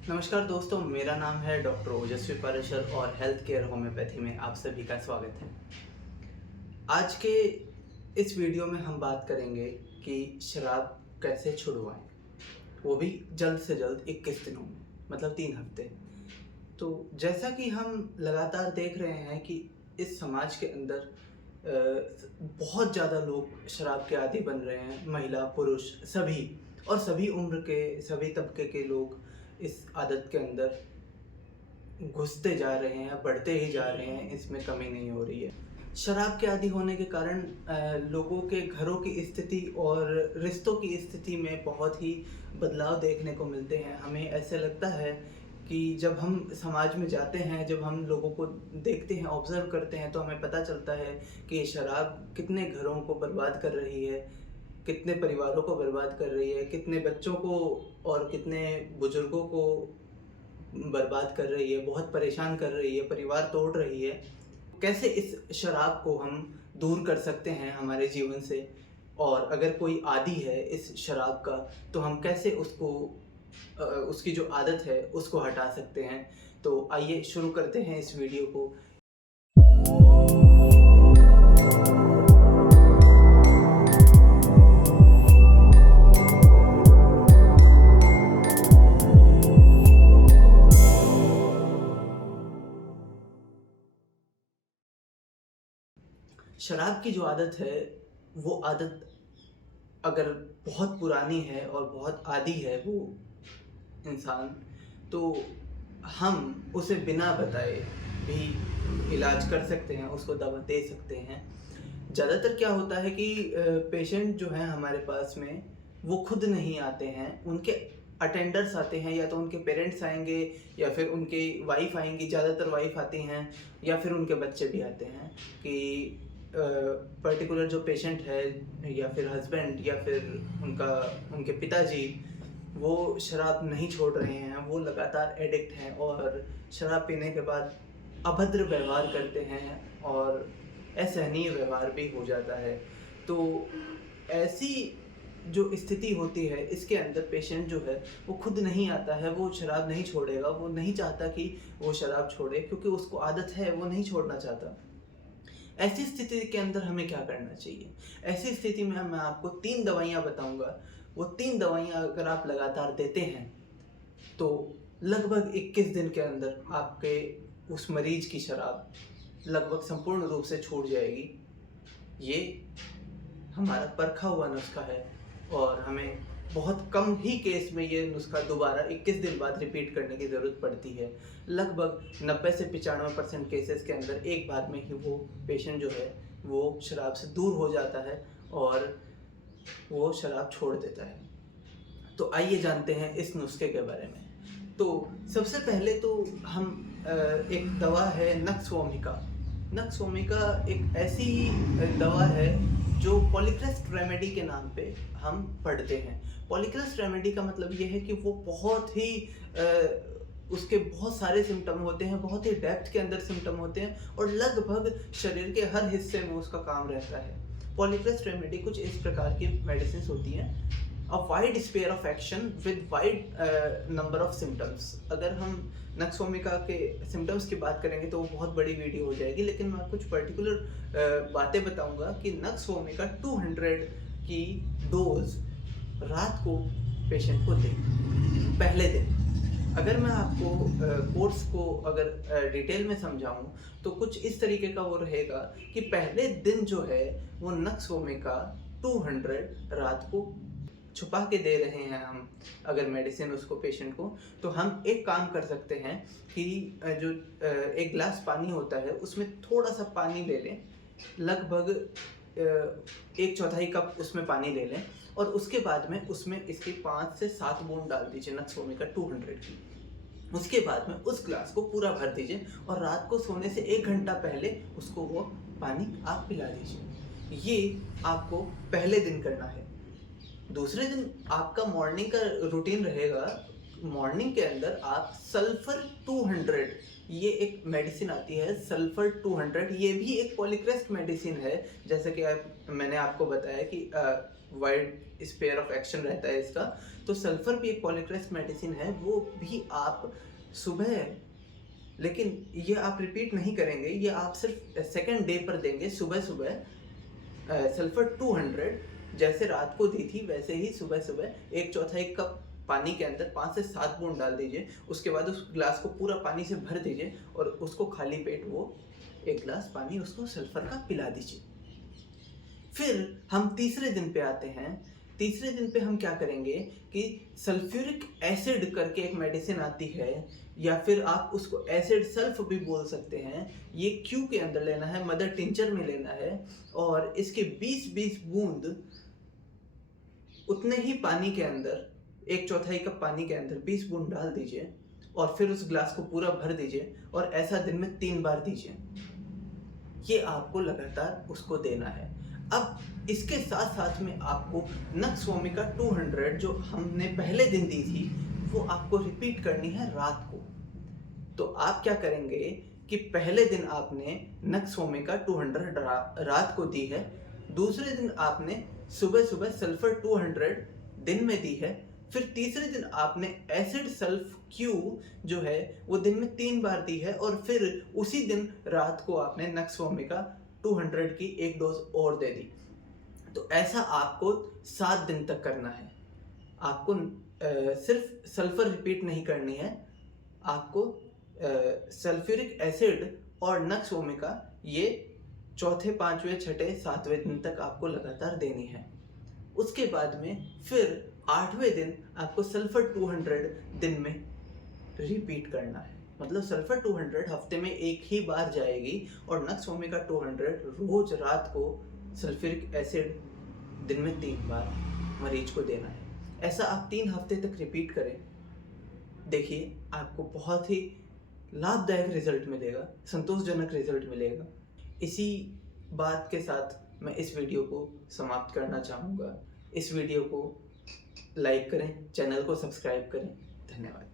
नमस्कार दोस्तों, मेरा नाम है डॉक्टर ओजस्वी पारेशर और हेल्थ केयर होम्योपैथी में आप सभी का स्वागत है। आज के इस वीडियो में हम बात करेंगे कि शराब कैसे छुड़वाएं, वो भी जल्द से जल्द 21 दिनों में, मतलब 3 हफ्ते। तो जैसा कि हम लगातार देख रहे हैं कि इस समाज के अंदर बहुत ज़्यादा लोग शराब के आदी बन रहे हैं, महिला पुरुष सभी, और सभी उम्र के सभी तबके के लोग इस आदत के अंदर घुसते जा रहे हैं, बढ़ते ही जा रहे हैं, इसमें कमी नहीं हो रही है। शराब के आदी होने के कारण लोगों के घरों की स्थिति और रिश्तों की स्थिति में बहुत ही बदलाव देखने को मिलते हैं। हमें ऐसे लगता है कि जब हम समाज में जाते हैं, जब हम लोगों को देखते हैं, ऑब्ज़र्व करते हैं, तो हमें पता चलता है कि शराब कितने घरों को बर्बाद कर रही है, कितने परिवारों को बर्बाद कर रही है, कितने बच्चों को और कितने बुजुर्गों को बर्बाद कर रही है, बहुत परेशान कर रही है, परिवार तोड़ रही है। कैसे इस शराब को हम दूर कर सकते हैं हमारे जीवन से, और अगर कोई आदी है इस शराब का, तो हम कैसे उसको उसकी जो आदत है उसको हटा सकते हैं। तो आइए शुरू करते हैं इस वीडियो को। शराब की जो आदत है, वो आदत अगर बहुत पुरानी है और बहुत आदी है वो इंसान, तो हम उसे बिना बताए भी इलाज कर सकते हैं, उसको दवा दे सकते हैं। ज़्यादातर क्या होता है कि पेशेंट जो हैं हमारे पास में, वो खुद नहीं आते हैं, उनके अटेंडर्स आते हैं, या तो उनके पेरेंट्स आएँगे या फिर उनकी वाइफ़ आएँगी, ज़्यादातर वाइफ़ आती हैं, या फिर उनके बच्चे भी आते हैं कि पर्टिकुलर जो पेशेंट है, या फिर हस्बैंड, या फिर उनके पिताजी, वो शराब नहीं छोड़ रहे हैं, वो लगातार एडिक्ट हैं और शराब पीने के बाद अभद्र व्यवहार करते हैं और असहनीय व्यवहार भी हो जाता है। तो ऐसी जो स्थिति होती है, इसके अंदर पेशेंट जो है वो खुद नहीं आता है, वो शराब नहीं छोड़ेगा, वो नहीं चाहता कि वो शराब छोड़े, क्योंकि उसको आदत है, वो नहीं छोड़ना चाहता। ऐसी स्थिति के अंदर हमें क्या करना चाहिए? ऐसी स्थिति में मैं आपको 3 दवाइयाँ बताऊँगा। वो 3 दवाइयाँ अगर आप लगातार देते हैं, तो लगभग 21 दिन के अंदर आपके उस मरीज की शराब लगभग संपूर्ण रूप से छूट जाएगी। ये हमारा परखा हुआ नुस्खा है और हमें बहुत कम ही केस में ये नुस्खा दोबारा 21 दिन बाद रिपीट करने की ज़रूरत पड़ती है। लगभग 90 से 95% केसेस के अंदर एक बार में ही वो पेशेंट जो है वो शराब से दूर हो जाता है और वो शराब छोड़ देता है। तो आइए जानते हैं इस नुस्खे के बारे में। तो सबसे पहले तो हम एक दवा है नक्स वोमिका। नक्स वोमिका एक ऐसी दवा है जो पॉलीक्रेस्ट रेमेडी के नाम पे हम पढ़ते हैं। पॉलीक्रेस्ट रेमेडी का मतलब ये है कि वो बहुत ही उसके बहुत सारे सिम्पटम होते हैं, बहुत ही डेप्थ के अंदर सिम्पटम होते हैं और लगभग शरीर के हर हिस्से में उसका काम रहता है। पॉलीक्रेस्ट रेमेडी कुछ इस प्रकार की मेडिसिन होती हैं, a wide sphere of action with wide number of symptoms. अगर हम नक्स वोमिका के सिम्टम्स की बात करेंगे तो वो बहुत बड़ी वीडियो हो जाएगी, लेकिन मैं कुछ पर्टिकुलर बातें बताऊंगा कि नक्स वोमिका 200 की डोज रात को पेशेंट को दें पहले दिन। अगर मैं आपको कोर्स को अगर डिटेल में समझाऊं तो कुछ इस तरीके का वो रहेगा कि पहले दिन जो है वो नक्स वोमिका 200 रात को छुपा के दे रहे हैं हम, अगर मेडिसिन उसको पेशेंट को, तो हम एक काम कर सकते हैं कि जो एक गिलास पानी होता है उसमें थोड़ा सा पानी ले लें, लगभग 1/4 कप उसमें पानी ले लें और उसके बाद में उसमें इसकी 5 से 7 बूंद डाल दीजिए नक्स वोमिका 200 की। उसके बाद में उस ग्लास को पूरा भर दीजिए और रात को सोने से 1 घंटा पहले उसको वो पानी आप पिला दीजिए। ये आपको पहले दिन करना है। दूसरे दिन आपका मॉर्निंग का रूटीन रहेगा। मॉर्निंग के अंदर आप सल्फर 200, ये एक मेडिसिन आती है सल्फर 200, ये भी एक पॉलीक्रेस्ट मेडिसिन है। जैसे कि मैंने आपको बताया कि वाइड स्पेयर ऑफ एक्शन रहता है इसका। तो सल्फर भी एक पॉलीक्रेस्ट मेडिसिन है, वो भी आप सुबह, लेकिन ये आप रिपीट नहीं करेंगे, ये आप सिर्फ सेकेंड डे पर देंगे सुबह सुबह। सल्फर 200 जैसे रात को दी थी वैसे ही सुबह सुबह 1/4 कप पानी के अंदर 5 से 7 बूंद डाल दीजिए। उसके बाद उस ग्लास को पूरा पानी से भर दीजिए और उसको खाली पेट वो 1 गिलास पानी उसको सल्फर का पिला दीजिए। फिर हम तीसरे दिन पे आते हैं। तीसरे दिन पे हम क्या करेंगे कि सल्फ्यूरिक एसिड करके एक मेडिसिन आती है, या फिर आप उसको एसिड सल्फ भी बोल सकते हैं। ये क्यू के अंदर लेना है, मदर टिंचर में लेना है, और इसके 20-20 बूंद उतने ही पानी के अंदर, 1/4 कप पानी के अंदर 20 बूंद डाल दीजिए और फिर उस ग्लास को पूरा भर दीजिए और ऐसा दिन में 3 बार दीजिए। ये आपको लगातार उसको देना है। अब इसके साथ साथ में आपको नक्स वोमिका 200 जो हमने पहले दिन दी थी वो आपको रिपीट करनी है रात को। तो आप क्या करेंगे कि पहले दिन आपने नक्स वोमिका 200 रात को दी है, दूसरे दिन आपने सुबह सुबह सल्फर 200 दिन में दी है, फिर तीसरे दिन आपने एसिड सल्फ क्यू जो है वो दिन में 3 बार दी है, और फिर उसी दिन रात को आपने नक्स वोमिका 200 की एक डोज और दे दी। तो ऐसा आपको 7 दिन तक करना है। आपको सिर्फ सल्फर रिपीट नहीं करनी है, आपको सल्फ्यूरिक एसिड और नक्स वोमिका ये चौथे, पांचवें, छठे, सातवें दिन तक आपको लगातार देनी है। उसके बाद में फिर 8वें दिन आपको सल्फर 200 दिन में रिपीट करना है। मतलब सल्फर 200 हफ्ते में एक ही बार जाएगी और नक्स वोमिका 200 रोज रात को सल्फ्यूरिक एसिड दिन में 3 बार मरीज को देना है। ऐसा आप 3 हफ्ते तक रिपीट करें, देखिए आपको बहुत ही लाभदायक रिजल्ट मिलेगा, संतोषजनक रिजल्ट मिलेगा। इसी बात के साथ मैं इस वीडियो को समाप्त करना चाहूँगा। इस वीडियो को लाइक करें, चैनल को सब्सक्राइब करें। धन्यवाद।